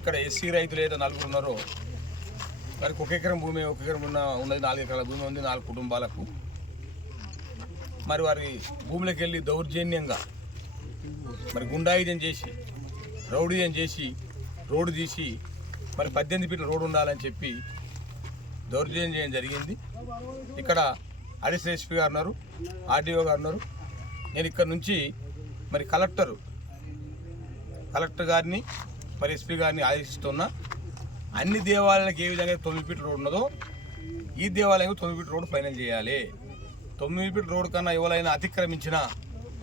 ఇక్కడ ఎస్సీ రైతులు ఏదో నలుగురు ఉన్నారో వారికి ఒక ఎకరం భూమి ఒక ఎకరం ఉన్న ఉన్నది నాలుగు ఎకరాల భూమి ఉంది నాలుగు కుటుంబాలకు. మరి వారి భూములకు వెళ్ళి దౌర్జన్యంగా మరి గుండాయుధం చేసి రౌడీయం చేసి రోడ్డు తీసి మరి పద్దెనిమిది ఫీట్ల రోడ్డు ఉండాలని చెప్పి దౌర్జన్యం చేయడం జరిగింది. ఇక్కడ అడిషనల్ ఎస్పీ గారు ఉన్నారు ఆర్డీఓ గారు ఉన్నారు. నేను ఇక్కడ నుంచి మరి కలెక్టరు కలెక్టర్ గారిని మరి ఎస్పీ గారిని ఆదేశిస్తున్నా అన్ని దేవాలయాలకు ఏ విధంగా తొమ్మిది ఫీట్ రోడ్ ఉన్నదో ఈ దేవాలయం తొమ్మిది ఫీట్ రోడ్ ఫైనల్ చేయాలి. తొమ్మిది ఫీట్ రోడ్ కన్నా ఎవరైనా అతిక్రమించిన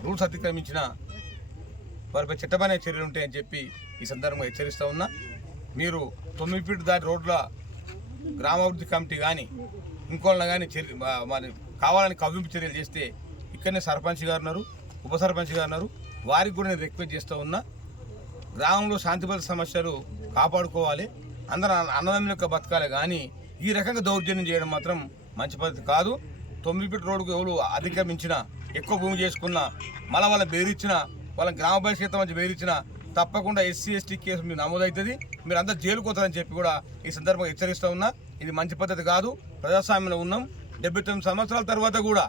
రూల్స్ అతిక్రమించిన వారిపై చట్టపరమైన చర్యలు ఉంటాయని చెప్పి ఈ సందర్భంగా హెచ్చరిస్తూ ఉన్నా. మీరు తొమ్మిది ఫీట్ దాటి రోడ్ల గ్రామాభివృద్ధి కమిటీ కానీ ఇంకోళ్ళ కానీ చర్య మరి కావాలని కవ్వింపు చర్యలు చేస్తే ఇక్కడనే సర్పంచ్ గారు ఉన్నారు ఉప సర్పంచ్ గారు ఉన్నారు. వారికి కూడా నేను రిక్వెస్ట్ చేస్తూ ఉన్నా. గ్రామంలో శాంతి భద్రత సమస్యలు కాపాడుకోవాలి. అందరూ అన్నదమ్ముల యొక్క బతకాలి కానీ ఈ రకంగా దౌర్జన్యం చేయడం మాత్రం మంచి పద్ధతి కాదు. తొమ్మిది ఫీట్ రోడ్డుకు ఎవరు అధిగమించిన ఎక్కువ భూమి చేసుకున్న మళ్ళీ వాళ్ళ బేరిచ్చిన వాళ్ళ గ్రామ బహిష్కృత మధ్య బెదిరించిన తప్పకుండా ఎస్సీ ఎస్టీ కేసు మీరు నమోదవుతుంది మీరు అంతా జైలుకోతారని చెప్పి కూడా ఈ సందర్భంగా హెచ్చరిస్తూ ఉన్నా. ఇది మంచి పద్ధతి కాదు. ప్రజాస్వామ్యంలో ఉన్నాం. డెబ్బై తొమ్మిది సంవత్సరాల తర్వాత కూడా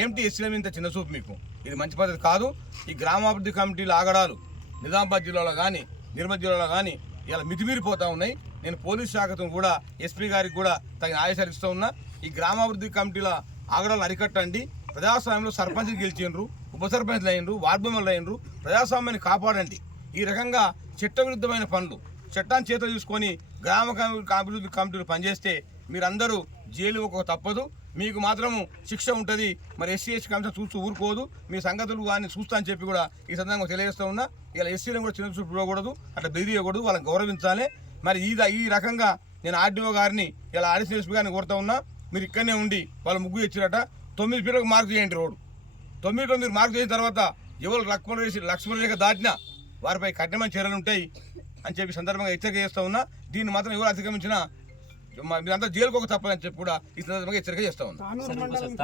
ఏమిటి ఎస్సీల మీద చిన్న చూపు మీకు? ఇది మంచి పద్ధతి కాదు. ఈ గ్రామాభివృద్ధి కమిటీల ఆగడాలు నిజామాబాద్ జిల్లాలో కానీ నిర్మల్ జిల్లాలో కానీ ఇలా మితిమీరిపోతూ ఉన్నాయి. నేను పోలీస్ శాఖతో కూడా ఎస్పీ గారికి కూడా తగిన ఆదేశాలు ఇస్తూ ఉన్నా. ఈ గ్రామాభివృద్ధి కమిటీల ఆగడాలు అరికట్టండి. ప్రజాస్వామ్యంలో సర్పంచ్లు గెలిచిండ్రు ఉప సర్పంచ్లు అయినరు వార్డు మెంబర్లు అయినరు ప్రజాస్వామ్యాన్ని కాపాడండి. ఈ రకంగా చట్టవిరుద్ధమైన పనులు చట్టాన్ని చేతులు తీసుకొని గ్రామ అభివృద్ధి కమిటీలు పనిచేస్తే మీరందరూ జైలు ఒక తప్పదు. మీకు మాత్రము శిక్ష ఉంటుంది. మరి ఎస్సీ ఎస్టీ కమిషన్ చూస్తూ ఊరుకోదు. మీ సంగతులు కానీ చూస్తా అని చెప్పి కూడా ఈ సందర్భంగా తెలియజేస్తూ ఉన్నా. ఇలా ఎస్సీలను కూడా చిన్న చూపు చూడకూడదు. అట్లా బెదిరియకూడదు. వాళ్ళని గౌరవించాలి. మరి ఈ ఈ రకంగా నేను ఆర్డీఓ గారిని ఇలా ఆడిషనల్ ఎస్పీ గారిని కోరుతా ఉన్నా. మీరు ఇక్కడనే ఉండి వాళ్ళ ముగ్గు ఇచ్చినట తొమ్మిది ఫీట్లకు మార్క్ చేయండి రోడ్డు. తొమ్మిదిలో మీరు మార్క్ చేసిన తర్వాత ఎవరు లక్ష్మణ రేఖ లక్ష్మణ రేఖ దాటినా వారిపై కఠినమైన చర్యలు ఉంటాయి అని చెప్పి సందర్భంగా హెచ్చరిక చేస్తూ ఉన్నా. దీన్ని మాత్రం ఎవరు అతిక్రమించినా మీరంతా జైలుకు ఒక తప్పదని చెప్పి కూడా ఈ సందర్భంగా హెచ్చరిక చేస్తా ఉన్నాం